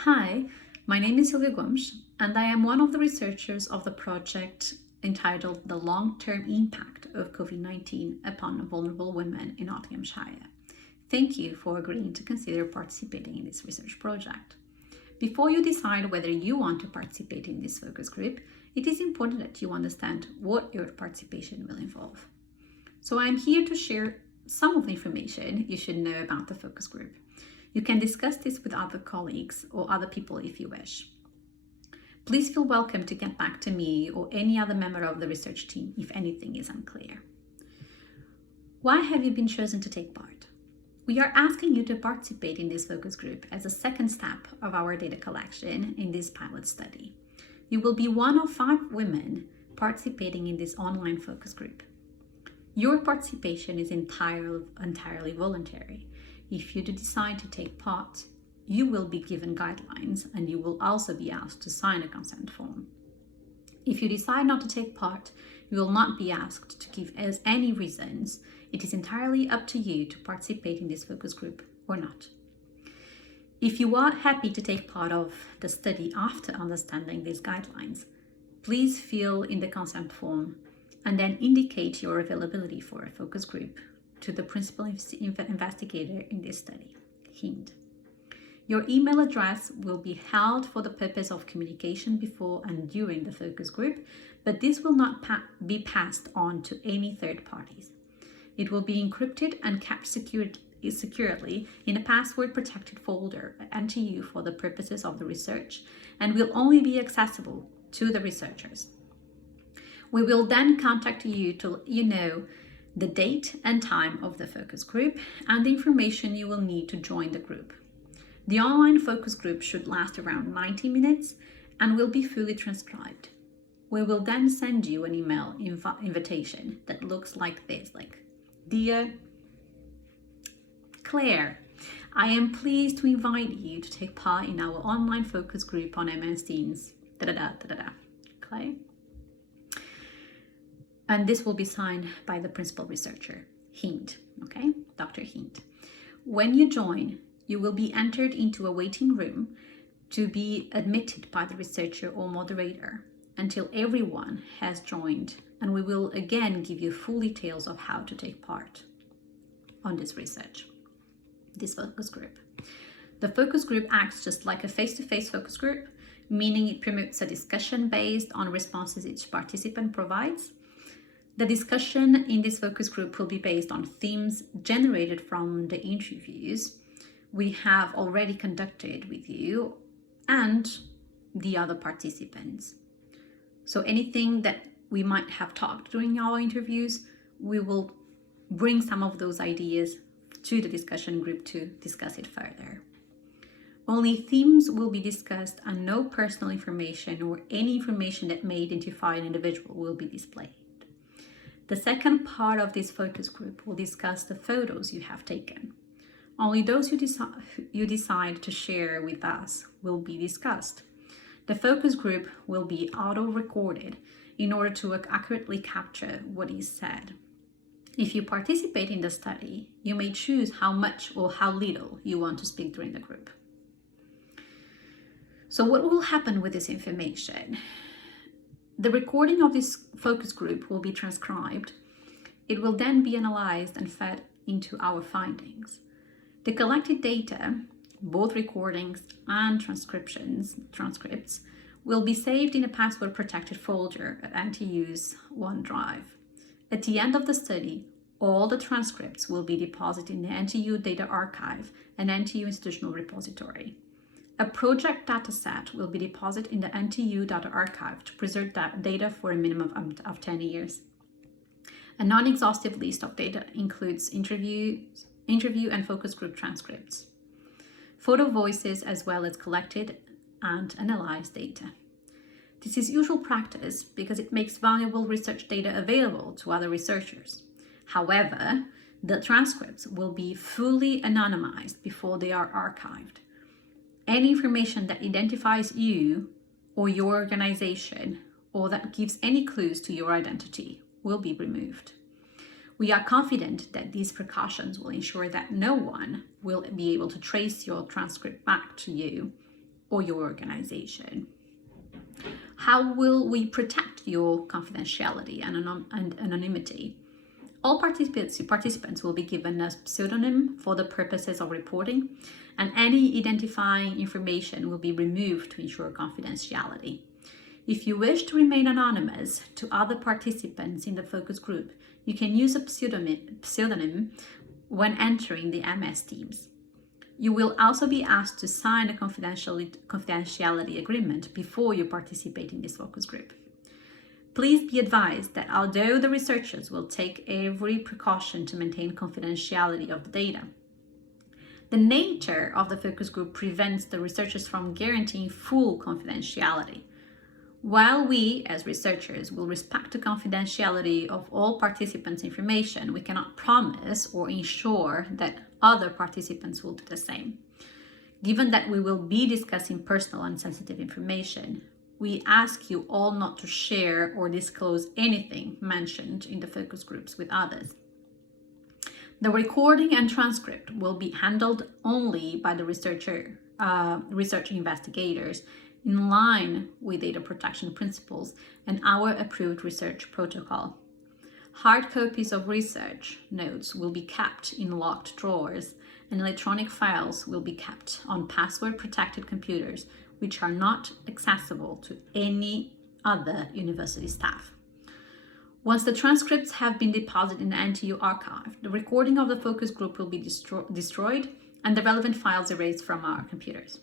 Hi, my name is Silvia Gomes, and I am one of the researchers of the project entitled The Long-Term Impact of COVID-19 upon Vulnerable Women in Nottinghamshire. Thank you for agreeing to consider participating in this research project. Before you decide whether you want to participate in this focus group, it is important that you understand what your participation will involve. So I'm here to share some of the information you should know about the focus group. You can discuss this with other colleagues or other people if you wish. Please feel welcome to get back to me or any other member of the research team if anything is unclear. Why have you been chosen to take part? We are asking you to participate in this focus group as a second step of our data collection in this pilot study. You will be one of 5 women participating in this online focus group. Your participation is entirely voluntary. If you do decide to take part, you will be given guidelines and you will also be asked to sign a consent form. If you decide not to take part, you will not be asked to give us any reasons. It is entirely up to you to participate in this focus group or not. If you are happy to take part of the study after understanding these guidelines, please fill in the consent form and then indicate your availability for a focus group to the principal investigator in this study, HIND. Your email address will be held for the purpose of communication before and during the focus group, but this will not be passed on to any third parties. It will be encrypted and kept securely in a password-protected folder at NTU for the purposes of the research and will only be accessible to the researchers. We will then contact you to let you know the date and time of the focus group and the information you will need to join the group. The online focus group should last around 90 minutes and will be fully transcribed. We will then send you an email invitation that looks like this, like, Dear Claire, I am pleased to invite you to take part in our online focus group on MS Teams, okay? And this will be signed by the principal researcher, HIND, okay? Dr. HIND. When you join, you will be entered into a waiting room to be admitted by the researcher or moderator until everyone has joined, and we will again give you full details of how to take part on this research, this focus group. The focus group acts just like a face-to-face focus group, meaning it promotes a discussion based on responses each participant provides. The discussion in this focus group will be based on themes generated from the interviews we have already conducted with you and the other participants. So anything that we might have talked during our interviews, we will bring some of those ideas to the discussion group to discuss it further. Only themes will be discussed and no personal information or any information that may identify an individual will be displayed. The second part of this focus group will discuss the photos you have taken. Only those you decide to share with us will be discussed. The focus group will be auto-recorded in order to accurately capture what is said. If you participate in the study, you may choose how much or how little you want to speak during the group. So what will happen with this information? The recording of this focus group will be transcribed. It will then be analyzed and fed into our findings. The collected data, both recordings and transcripts, will be saved in a password-protected folder at NTU's OneDrive. At the end of the study, all the transcripts will be deposited in the NTU Data Archive and NTU Institutional Repository. A project dataset will be deposited in the NTU Data Archive to preserve that data for a minimum of 10 years. A non-exhaustive list of data includes interview and focus group transcripts, photo voices, as well as collected and analyzed data. This is usual practice because it makes valuable research data available to other researchers. However, the transcripts will be fully anonymized before they are archived. Any information that identifies you or your organization or that gives any clues to your identity will be removed. We are confident that these precautions will ensure that no one will be able to trace your transcript back to you or your organization. How will we protect your confidentiality and anonymity? All participants will be given a pseudonym for the purposes of reporting, and any identifying information will be removed to ensure confidentiality. If you wish to remain anonymous to other participants in the focus group, you can use a pseudonym when entering the MS Teams. You will also be asked to sign a confidentiality agreement before you participate in this focus group. Please be advised that although the researchers will take every precaution to maintain confidentiality of the data, the nature of the focus group prevents the researchers from guaranteeing full confidentiality. While we, as researchers, will respect the confidentiality of all participants' information, we cannot promise or ensure that other participants will do the same. Given that we will be discussing personal and sensitive information, we ask you all not to share or disclose anything mentioned in the focus groups with others. The recording and transcript will be handled only by the research investigators in line with data protection principles and our approved research protocol. Hard copies of research notes will be kept in locked drawers, and electronic files will be kept on password-protected computers, which are not accessible to any other university staff. Once the transcripts have been deposited in the NTU archive, the recording of the focus group will be destroyed and the relevant files erased from our computers.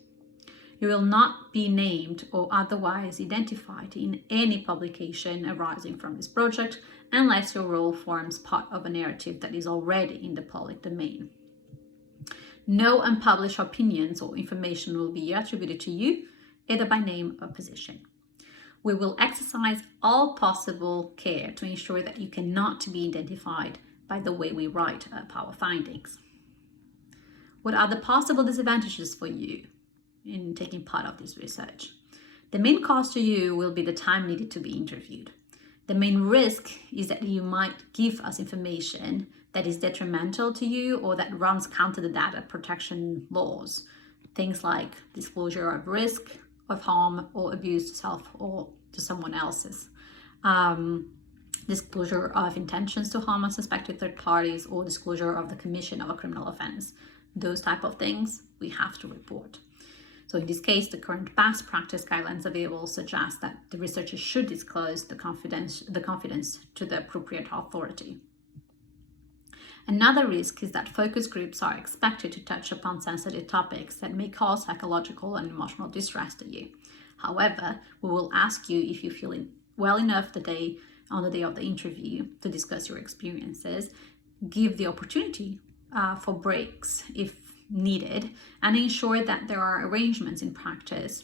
You will not be named or otherwise identified in any publication arising from this project unless your role forms part of a narrative that is already in the public domain. No unpublished opinions or information will be attributed to you, either by name or position. We will exercise all possible care to ensure that you cannot be identified by the way we write up our findings. What are the possible disadvantages for you in taking part of this research? The main cost to you will be the time needed to be interviewed. The main risk is that you might give us information that is detrimental to you or that runs counter the data protection laws. Things like disclosure of risk of harm or abuse to self or to someone else's. Disclosure of intentions to harm unsuspected third parties or disclosure of the commission of a criminal offense. Those type of things we have to report. So in this case, the current best practice guidelines available suggest that the researchers should disclose the confidence to the appropriate authority. Another risk is that focus groups are expected to touch upon sensitive topics that may cause psychological and emotional distress to you. However, we will ask you if you feel well enough on the day of the interview to discuss your experiences, give the opportunity for breaks if needed, and ensure that there are arrangements in place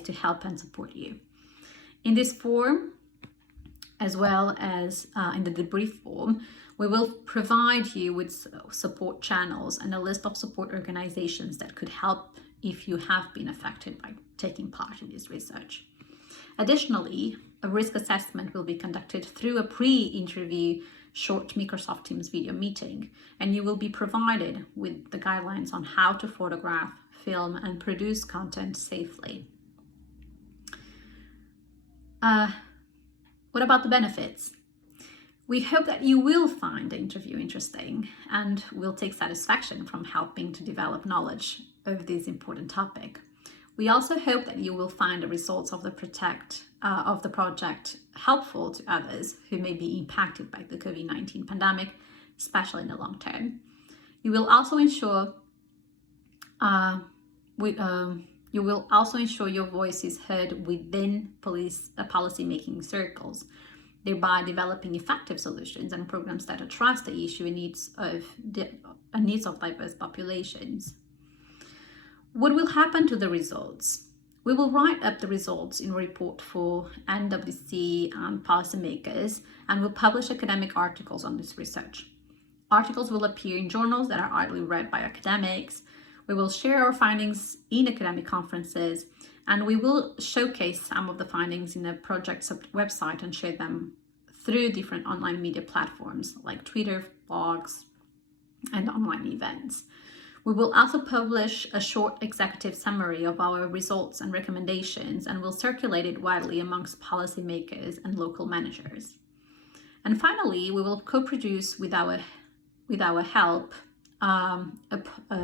to help and support you. In this form, as well as in the debrief form, we will provide you with support channels and a list of support organizations that could help if you have been affected by taking part in this research. Additionally, a risk assessment will be conducted through a pre-interview short Microsoft Teams video meeting, and you will be provided with the guidelines on how to photograph, film, and produce content safely. What about the benefits? We hope that you will find the interview interesting and will take satisfaction from helping to develop knowledge of this important topic. We also hope that you will find the results of the project helpful to others who may be impacted by the COVID-19 pandemic, especially in the long term. You will also ensure your voice is heard within policy-making circles, thereby developing effective solutions and programs that address the issue and needs of diverse populations. What will happen to the results? We will write up the results in a report for NWC and policymakers, and will publish academic articles on this research. Articles will appear in journals that are widely read by academics. We will share our findings in academic conferences, and we will showcase some of the findings in the project's website and share them through different online media platforms like Twitter, blogs, and online events. We will also publish a short executive summary of our results and recommendations, and will circulate it widely amongst policymakers and local managers. And finally, we will co-produce with our help a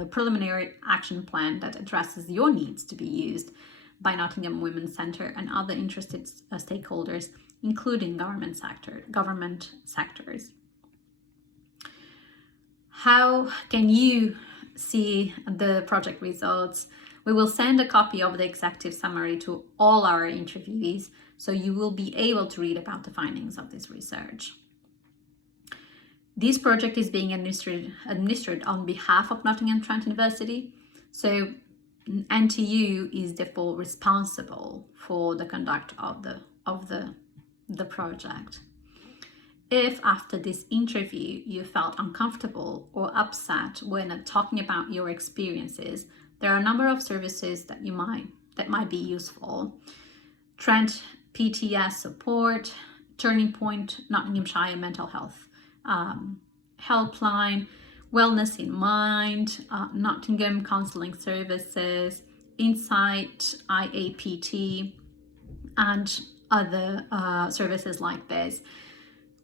preliminary action plan that addresses your needs to be used by Nottingham Women's Centre and other interested stakeholders, including government sectors. How can you see the project results? We will send a copy of the executive summary to all our interviewees, so you will be able to read about the findings of this research. This project is being administered on behalf of Nottingham Trent University, so NTU is therefore responsible for the conduct of the project. If after this interview you felt uncomfortable or upset when talking about your experiences, there are a number of services that might be useful. Trent PTS support, Turning Point Nottinghamshire Mental Health helpline, Wellness in Mind, Nottingham Counselling Services, Insight, IAPT, and other services like this.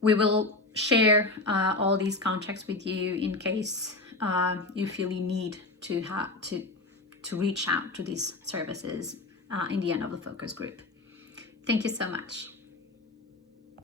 We will share all these contacts with you in case you feel you need to reach out to these services in the end of the focus group. Thank you so much.